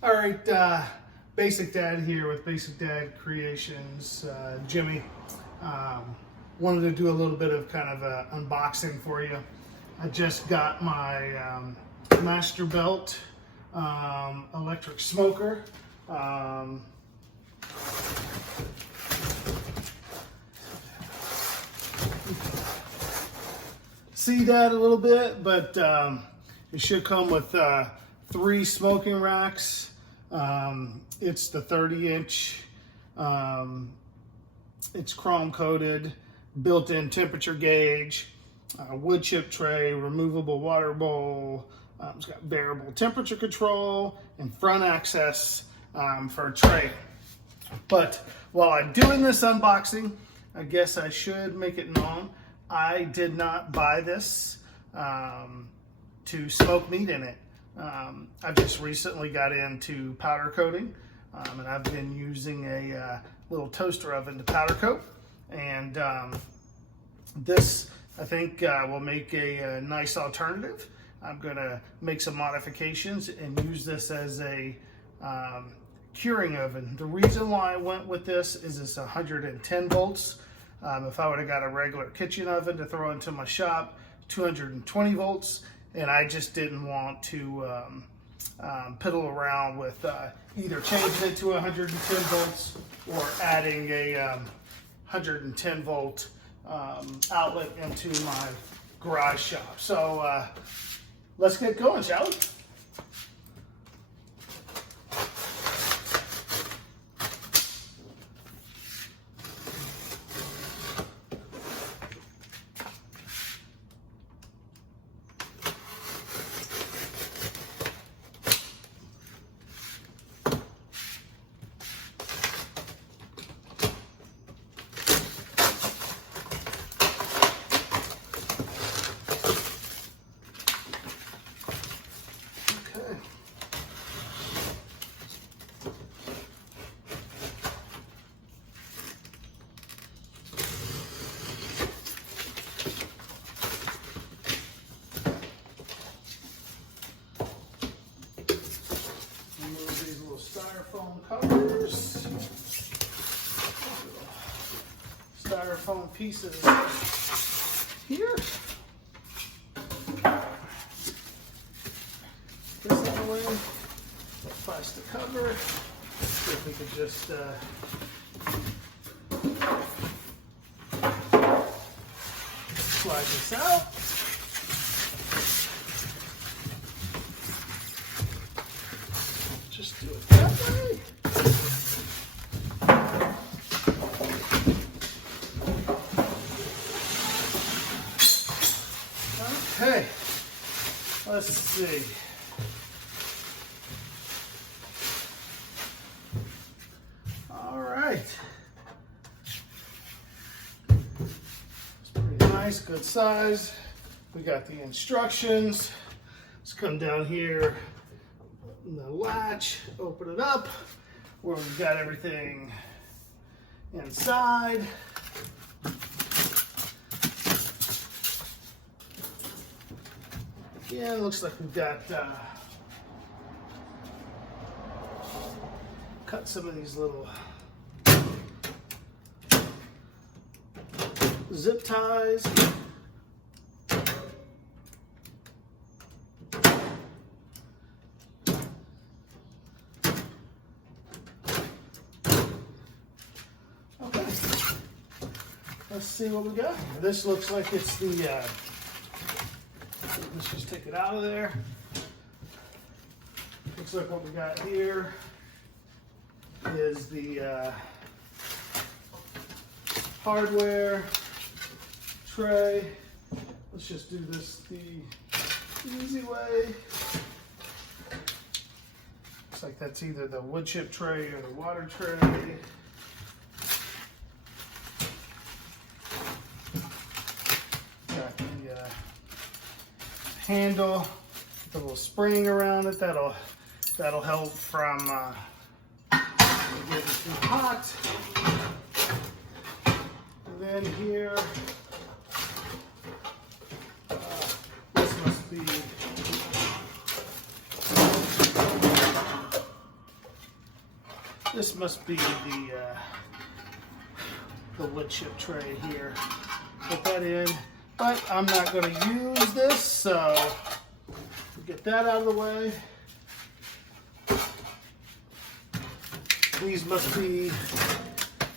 All right, Basic Dad here with Basic Dad Creations. Jimmy, wanted to do a little bit of kind of a unboxing for you. I just got my Masterbuilt electric smoker. See that a little bit, but it should come with 3 smoking racks. It's the 30-inch. It's chrome coated, built-in temperature gauge, wood chip tray, removable water bowl. It's got variable temperature control and front access for a tray. But while I'm doing this unboxing, I guess I should make it known I did not buy this to smoke meat in it. I just recently got into powder coating, and I've been using a little toaster oven to powder coat. And this, I think, will make a nice alternative. I'm going to make some modifications and use this as a curing oven. The reason why I went with this is it's 110 volts. If I would have got a regular kitchen oven to throw into my shop, 220 volts. And I just didn't want to piddle around with either changing it to 110 volts or adding a 110 volt outlet into my garage shop. So let's get going, shall we? Styrofoam covers, styrofoam pieces here. This out of the way, plastic cover. See if we could just slide this out. Just do it that way. Okay, let's see. All right. It's pretty nice, good size. We got the instructions. Let's come down here. The latch, open it up where we've got everything inside. Yeah, it looks like we've got cut some of these little zip ties. Let's see what we got. This looks like it's the, let's just take it out of there. Looks like what we got here is the hardware tray. Let's just do this the easy way. Looks like that's either the wood chip tray or the water tray. Handle with a little spring around it that'll help from getting too hot. And then here, this must be This must be the wood chip tray here. Put that in, but I'm not going to use this, so get that out of the way. These must be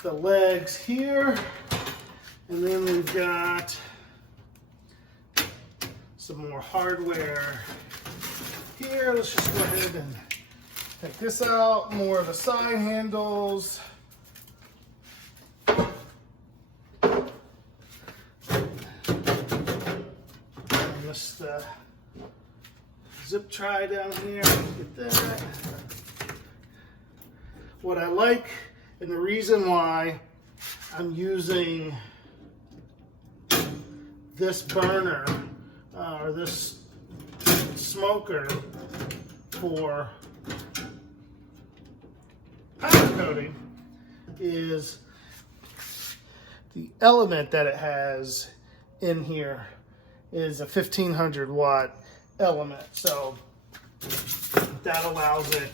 the legs here, and then we've got some more hardware here. Let's just go ahead and take this out. More of the side handles. And this zip tie down here. Get that. What I like, and the reason why I'm using this burner or this smoker for powder coating is the element that it has in here is a 1500 watt element, so that allows it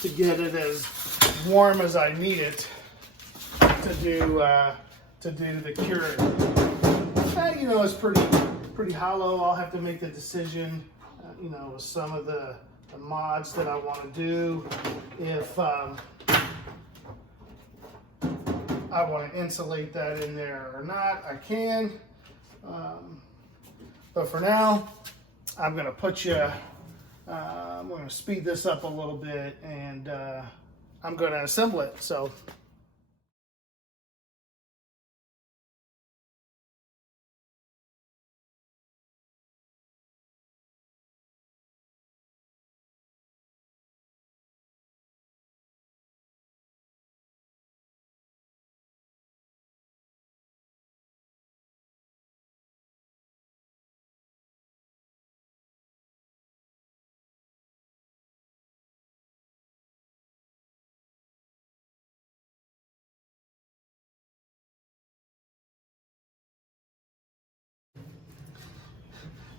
to get it as warm as I need it to do the curing. That, you know, is pretty hollow. I'll have to make the decision, you know, with some of the mods that I want to do. If I want to insulate that in there or not, I can. But for now, I'm going to put you. I'm going to speed this up a little bit, and I'm going to assemble it. So.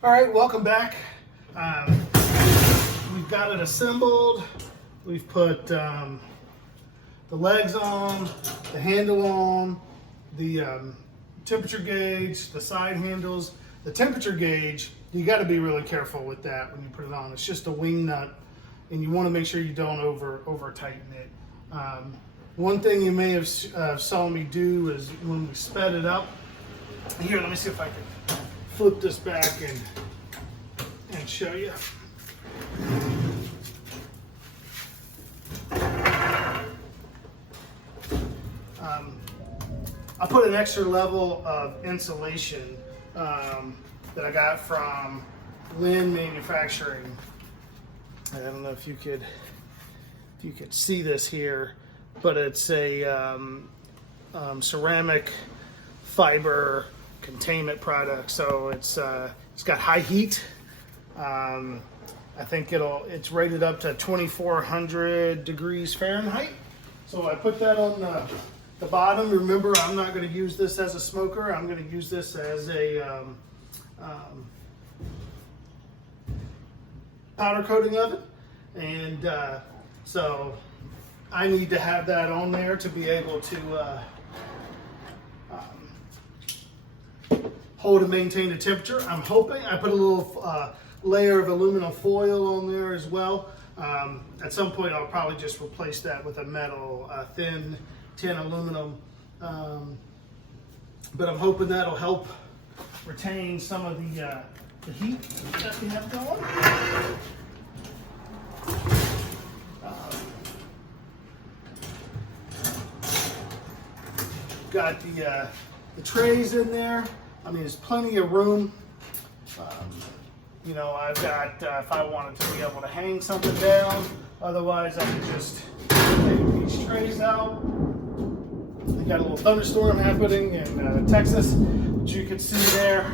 All right, welcome back. We've got it assembled. We've put the legs on, the handle on, the temperature gauge, the side handles. The temperature gauge, you got to be really careful with that when you put it on. It's just a wing nut, and you want to make sure you don't over tighten it. One thing you may have saw me do is when we sped it up. Here, let me see if I can flip this back and show you. I put an extra level of insulation that I got from Lynn Manufacturing. I don't know if you could see this here, but it's a ceramic fiber containment product, so it's got high heat. I think it's rated up to 2400 degrees Fahrenheit. So I put that on the bottom. Remember, I'm not going to use this as a smoker. I'm going to use this as a powder coating oven, and so I need to have that on there to be able to hold and maintain the temperature. I'm hoping I put a little layer of aluminum foil on there as well. At some point I'll probably just replace that with a metal thin tin aluminum, but I'm hoping that'll help retain some of the heat that we have going. Got the trays in there. I mean, there's plenty of room. You know, I've got, if I wanted to be able to hang something down, otherwise I could just take these trays out. We got a little thunderstorm happening in Texas, which you can see there.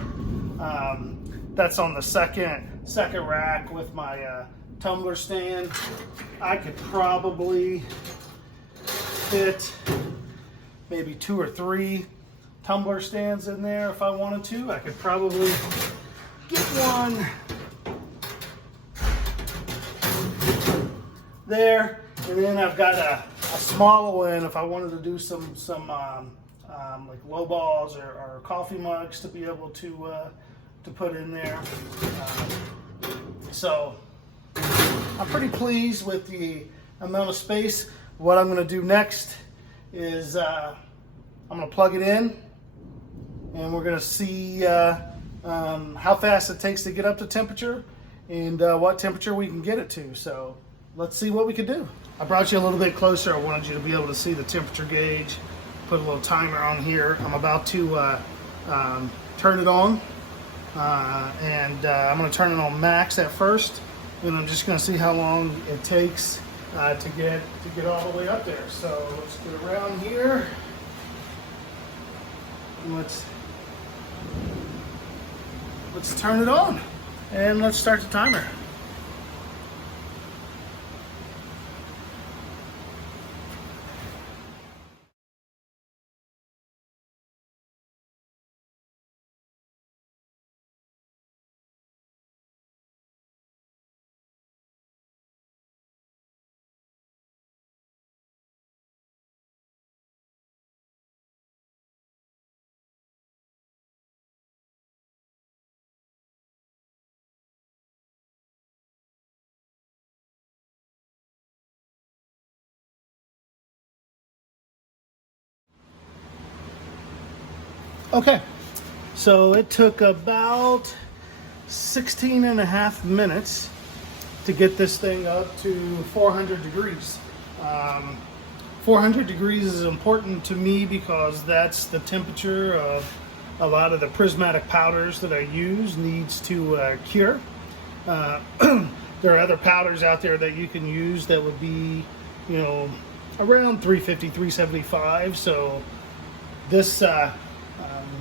That's on the second rack with my tumbler stand. I could probably fit maybe 2 or 3 tumbler stands in there if I wanted to. I could probably get one there, And then I've got a smaller one if I wanted to do some like low balls or coffee mugs to be able to put in there. So I'm pretty pleased with the amount of space. What I'm going to do next is I'm going to plug it in, and we're going to see how fast it takes to get up to temperature and what temperature we can get it to. So let's see what we can do. I brought you a little bit closer. I wanted you to be able to see the temperature gauge. Put a little timer on here. I'm about to turn it on, and I'm going to turn it on max at first, and I'm just going to see how long it takes to get all the way up there. So let's get around here. And let's turn it on, and let's start the timer. Okay, so it took about 16 and a half minutes to get this thing up to 400 degrees. 400 degrees is important to me because that's the temperature of a lot of the prismatic powders that I use needs to cure. There are other powders out there that you can use that would be, you know, around 350, 375. So this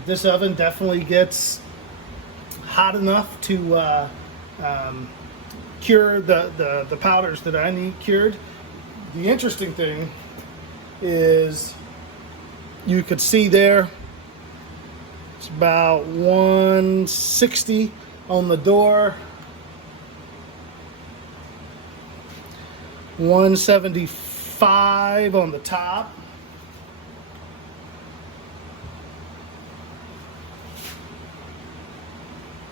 this oven definitely gets hot enough to cure the powders that I need cured. The interesting thing is you could see there it's about 160 on the door, 175 on the top,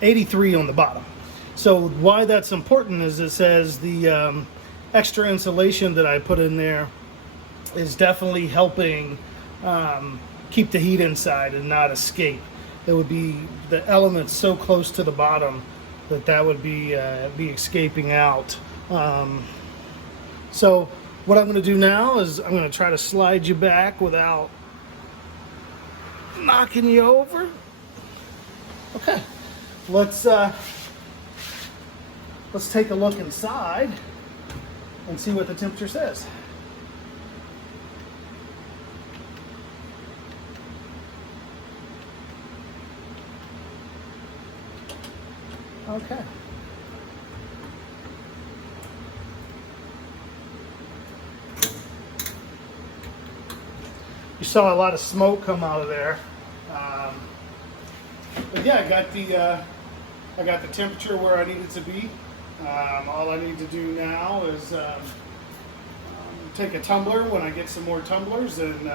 '83 on the bottom. So why that's important is it says the extra insulation that I put in there is definitely helping keep the heat inside and not escape. It would be the elements so close to the bottom that would be escaping out. So what I'm going to do now is I'm going to try to slide you back without knocking you over. Okay. Let's take a look inside and see what the temperature says. Okay. You saw a lot of smoke come out of there. But yeah, I got the temperature where I need it to be. All I need to do now is take a tumbler when I get some more tumblers and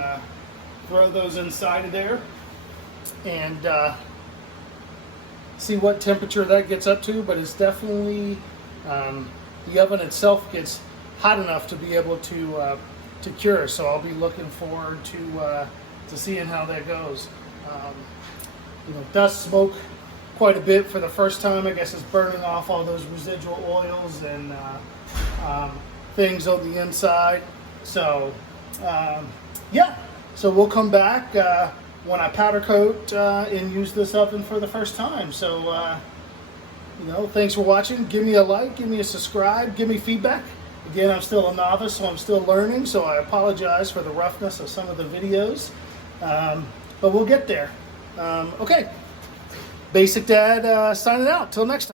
throw those inside of there and see what temperature that gets up to. But it's definitely the oven itself gets hot enough to be able to cure. So I'll be looking forward to seeing how that goes. You know, it does smoke quite a bit for the first time. I guess it's burning off all those residual oils and things on the inside. So yeah, so we'll come back when I powder coat and use this oven for the first time. So you know, thanks for watching. Give me a like, give me a subscribe, give me feedback. Again, I'm still a novice, so I'm still learning, so I apologize for the roughness of some of the videos, but we'll get there. Okay, Basic Dad signing out. Till next time.